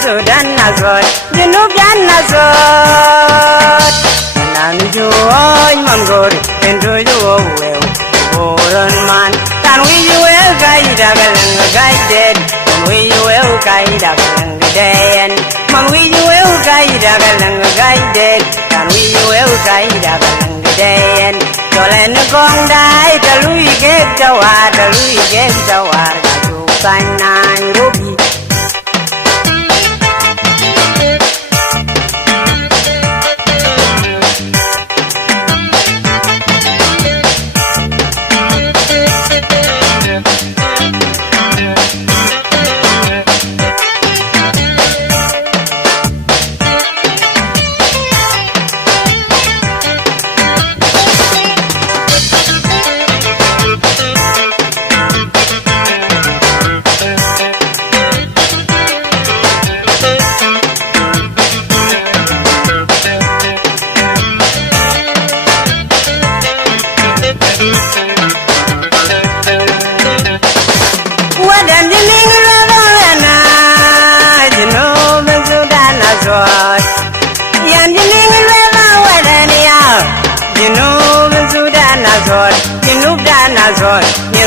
Sudan Nazor, Jinubian Nazor. Nanju oi mangor, endo you well. Oran man, can we you well guide a galang guided? Can we you well guide a galang dead? Man we you well guide a galang guided? Can we you well guide a galang dead? Dolan gong dai, the Louis get the water, Louis get the water, to sign Nairobi.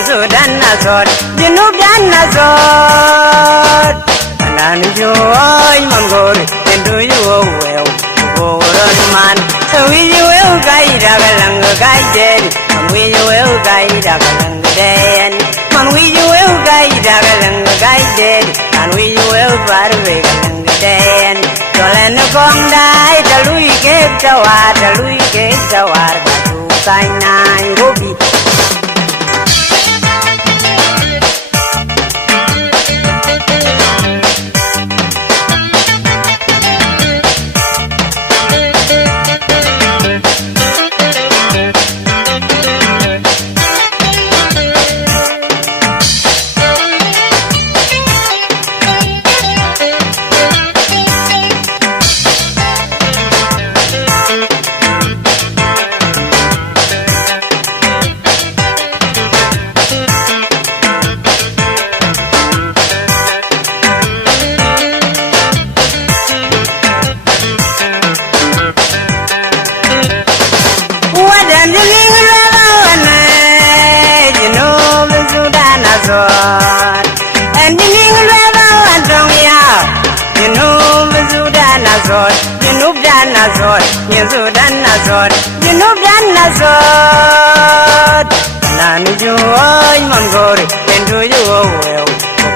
Sudan Nazor, Jinubian Nazor. And you oi mangor, and do you well? Oran man, we you will guide a galang guided, and we you will guide a galang dead. Man, we you will guide a galang guided, and we you will barbe galang dead. Dolan gong dai, the Louis get the water, Louis get the water, to sign Nairobi. Sudan Nazor, Jinubian Nazor. Nanju oi mangor, endo you well.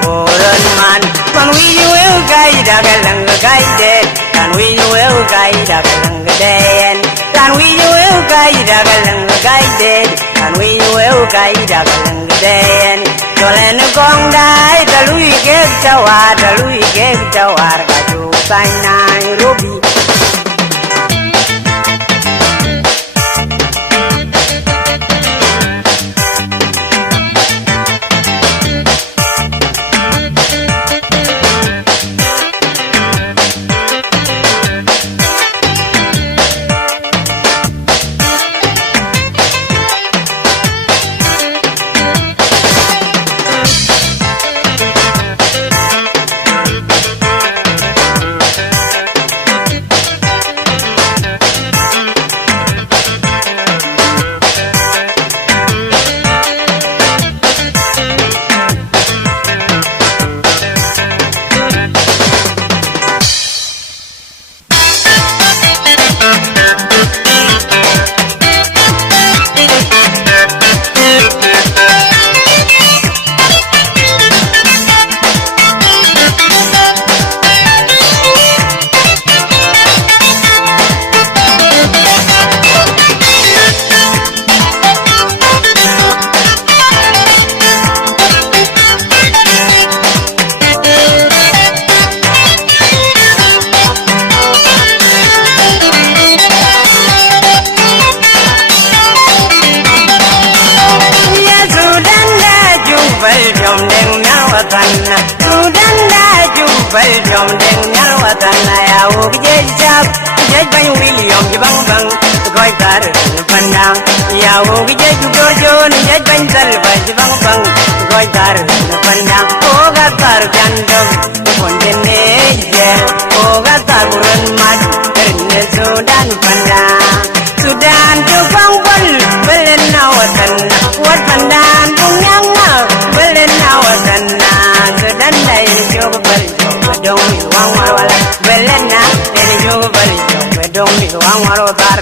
Oran man, man we you will guide a galang guided, and we you will guide a galang dead. Can we you will guide a galang guided, and we you will guide a galang dead. Dolan gong dai, the Louis get the water, Louis get the water, to sign Nairobi. Pandang, oh gatar jandam, konde ne buran madu Rinne Sudan panda Sudan tukang bol Belen na watanna Wat pandan bungyanga Belen na watanna Sudan na ini juga bali Dong mi wang warwala Belen na ini juga bali Dong mi wang warwatar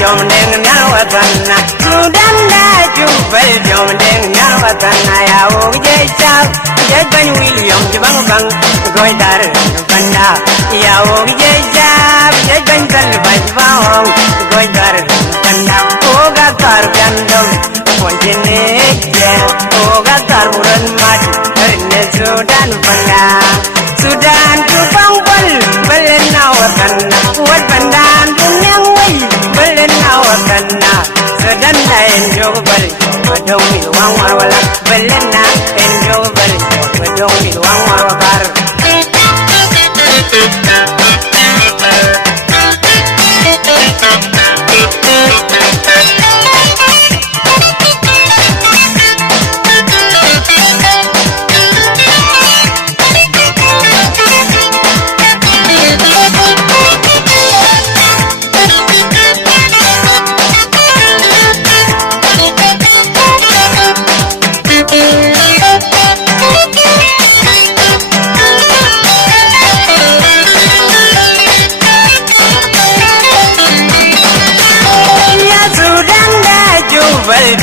Jom deng nal watanna Sudan da jubal jom deng nal watanna ya wo jay chap jay ban William jabang bang goy dar banda ya wo jay chap jay ban dal baj bang goy dar banda o ga tar gandam ponjene je o ga tar buran mat ne Sudan banda Sudan tu bang bal balen na watanna wat bandan dunyang wai balen na watanna Sudan na enjog bal badong mi wang warwala balen na enjog bal badong mi wang warwakar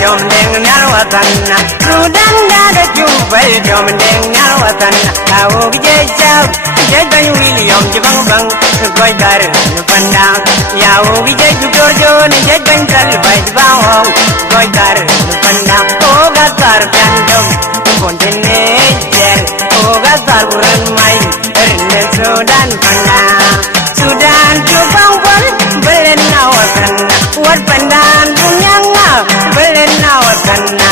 jom deng nal watanna Sudan da jubal jom deng nal watanna awo jay chap jay ban William jabang bang goy dar banda ya wo jay George ne jay ban dal baj bang goy dar banda o ga tar gandam ponjene jer o ga tar buran mai rinne Sudan banda Sudan jubang bol belen na watanna wat pandan bunyanga belen na watanna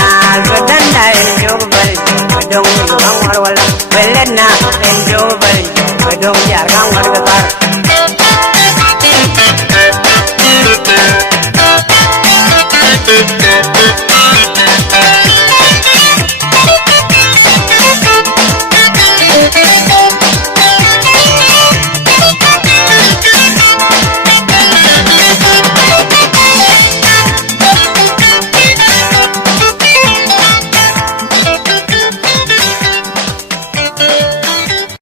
Sudan na enjog bal badong mi wang warwala belen na enjog bal badong jar gang